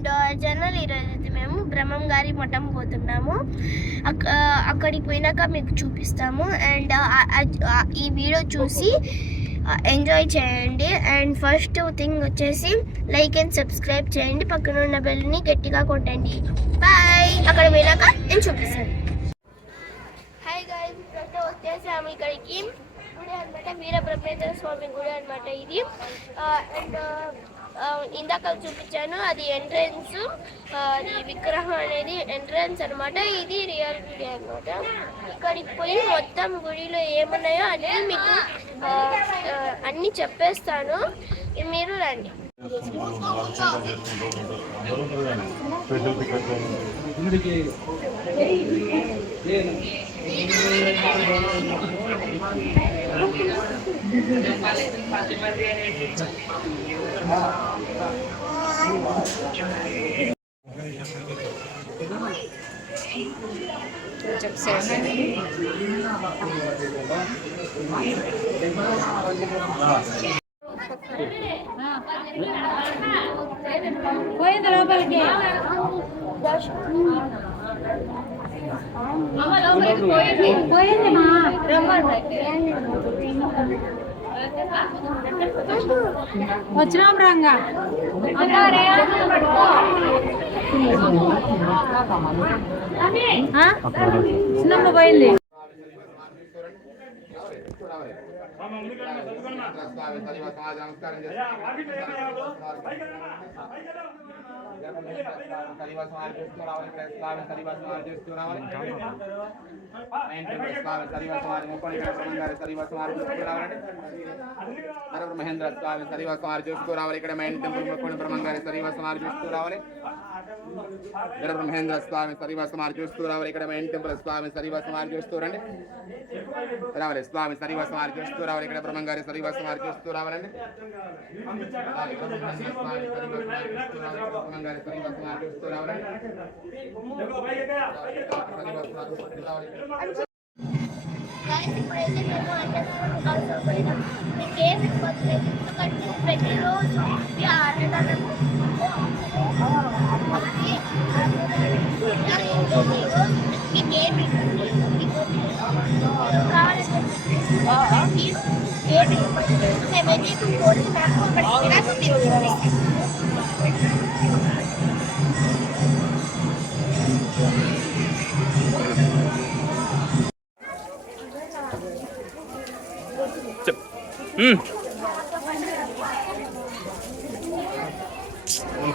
Welcome to our channel. ఈరోజు అయితే మేము బ్రహ్మం గారి మఠం పోతున్నాము. అక్కడికి పోయినాక మీకు చూపిస్తాము. అండ్ ఈ వీడియో చూసి ఎంజాయ్ చేయండి. అండ్ ఫస్ట్ థింగ్ వచ్చేసి లైక్ అండ్ సబ్స్క్రైబ్ చేయండి. పక్కన ఉన్న బెల్ని గట్టిగా కొట్టండి. బాయ్. అక్కడ పోయినాక నేను చూపిస్తాను. హాయ్ గైస్, ఇప్పుడైతే వచ్చేసాము ఇక్కడికి. గుడి అనమాట, వీరబ్రహ్మేంద్ర స్వామి గుడి అనమాట ఇది. అండ్ ఇందాక చూపించాను, అది ఎంట్రన్స్, అది విగ్రహం అనేది ఎంట్రన్స్ అనమాట. ఇది రియల్ గుడి అనమాట. ఇక్కడికి పోయి మొత్తం గుడిలో ఏమున్నాయో అన్నీ మీకు అన్నీ చెప్పేస్తాను, మీరు రండి. పోయింది లోపలికి, పోయింది మా వచ్చినాం రంగా చిన్నమ్మ పోయింది. మహేంద్ర స్వామి సరివాసమారి చూస్తూ రావాలి. ఇక్కడ మెయిన్ టెంపుల్ మొక్కుని బ్రహ్మంగారి సరివాసమారి చూస్తూ రావాలి. మహేంద్ర స్వామి సరివాసమారి చూస్తూ రావాలి. ఇక్కడ మెయిన్ టెంపుల్ స్వామి సరివాసమారి చూస్తూ రండి రావాలి. స్వామి సరివాసమారి చూస్తూ రావాలి. ఇక్కడ బ్రహ్మంగారి సరివాసమారి చూస్తూ రావాలండి. బ్రహ్మంగారి సరివాసమారి చూస్తూ రావాలండి. ప్రతిరోజు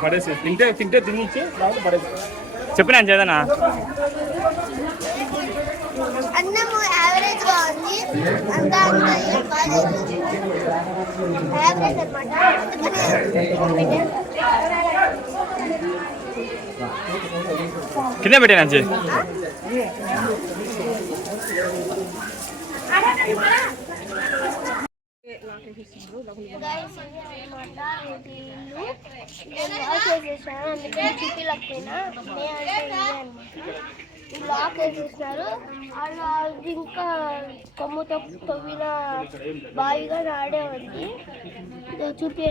పడేసి తింటే తింటే తినిచ్చి పడేసి చెప్పినా చేదనా. అన్నము యావరేజ్ గా ఉంది, అంతా యావరేజ్ అనమాట. కింద పెట్టినా చూపిలేకపోయినా లాక్ వేసేసినారు. అది ఇంకా కొమ్ముతో తవ్విన బావిగా ఆడే ఉంది. చూపి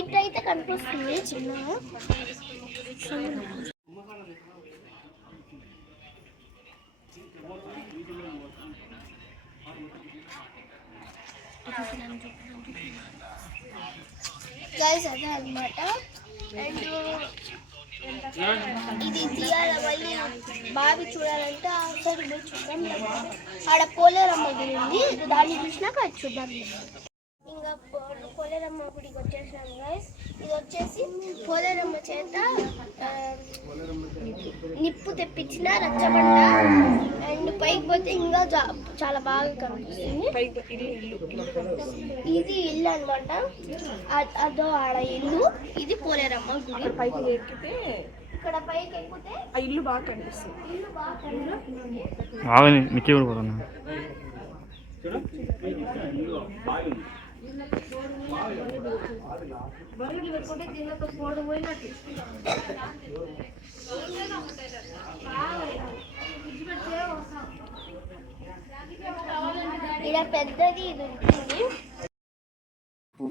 ఇట్లయితే కనిపిస్తుంది చిన్న. గైస్ అదే అనమాట. అండ్ ఇది తీయాల మళ్ళీ బావి చూడాలంటే ఒకసారి పోయి చూద్దాం. ఆడ పోలేరమ్మ గుడి ఉంది, దాన్ని చూసినాక అది చూద్దాం. ఇంకా పోలేరమ్మ గుడికి వచ్చేసాను గైస్. ఇది వచ్చేసి పోలేరమ్మ చేత నిప్పు తెప్పించిన రచ్చబండ. అండ్ పైకి పోతే ఇంకా చాలా బాగా కనిపిస్తుంది. ఇది ఇల్లు అనమాట, అదో ఆడ ఇల్లు. ఇది పోలేరమ్మ గుడి. పైకి ఎక్కితే ఇక్కడ పైకి ఎక్కితే ఆ ఇల్లు బాగా కనిపిస్తుంది. ఇల్లు బాగా కనిపిస్తుంది. ఇలా పెద్దది ఇది ఉంటుంది.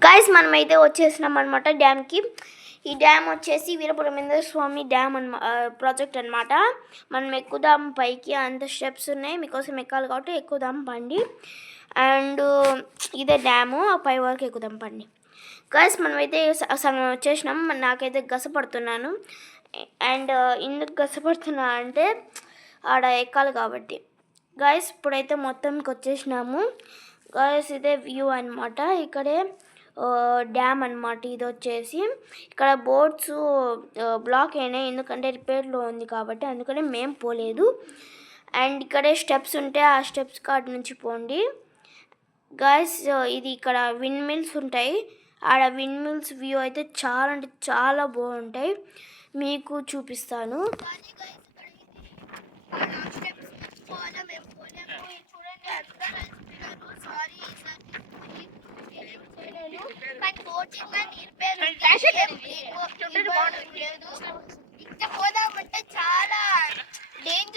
గైస్ మనమైతే వచ్చేసినాం అనమాట డ్యామ్కి. ఈ డ్యామ్ వచ్చేసి వీరబ్రహ్మేంద్ర స్వామి డ్యామ్ ప్రాజెక్ట్ అనమాట. మనం ఎక్కుదాం పైకి, అంత స్టెప్స్ ఉన్నాయి, మీకోసం ఎక్కాలి కాబట్టి ఎక్కుదాం పండి. అండ్ ఇదే డ్యాము, పై వరకు ఎక్కుదాం పండి. గైస్ మనమైతే సగం వచ్చేసినాం. నాకైతే గసపడుతున్నాను. అండ్ ఎందుకు గసపడుతున్నా అంటే ఆడ ఎక్కాలి కాబట్టి. గైస్ ఇప్పుడైతే మొత్తంకి వచ్చేసినాము. గైస్ ఇదే వ్యూ అనమాట. ఇక్కడే డ్యామ్ అనమాట. ఇది వచ్చేసి ఇక్కడ బోట్స్ బ్లాక్ అయినాయి, ఎందుకంటే రిపేర్లో ఉంది కాబట్టి, అందుకనే మేము పోలేదు. అండ్ ఇక్కడే స్టెప్స్ ఉంటే ఆ స్టెప్స్ కాడ నుంచి పోండి. గైస్ ఇది ఇక్కడ విండ్ మిల్స్ ఉంటాయి. ఆడ విండ్ మిల్స్ వ్యూ అయితే చాలా అంటే చాలా బాగుంటాయి, మీకు చూపిస్తాను. పోదామంటే చాలా డేంజర్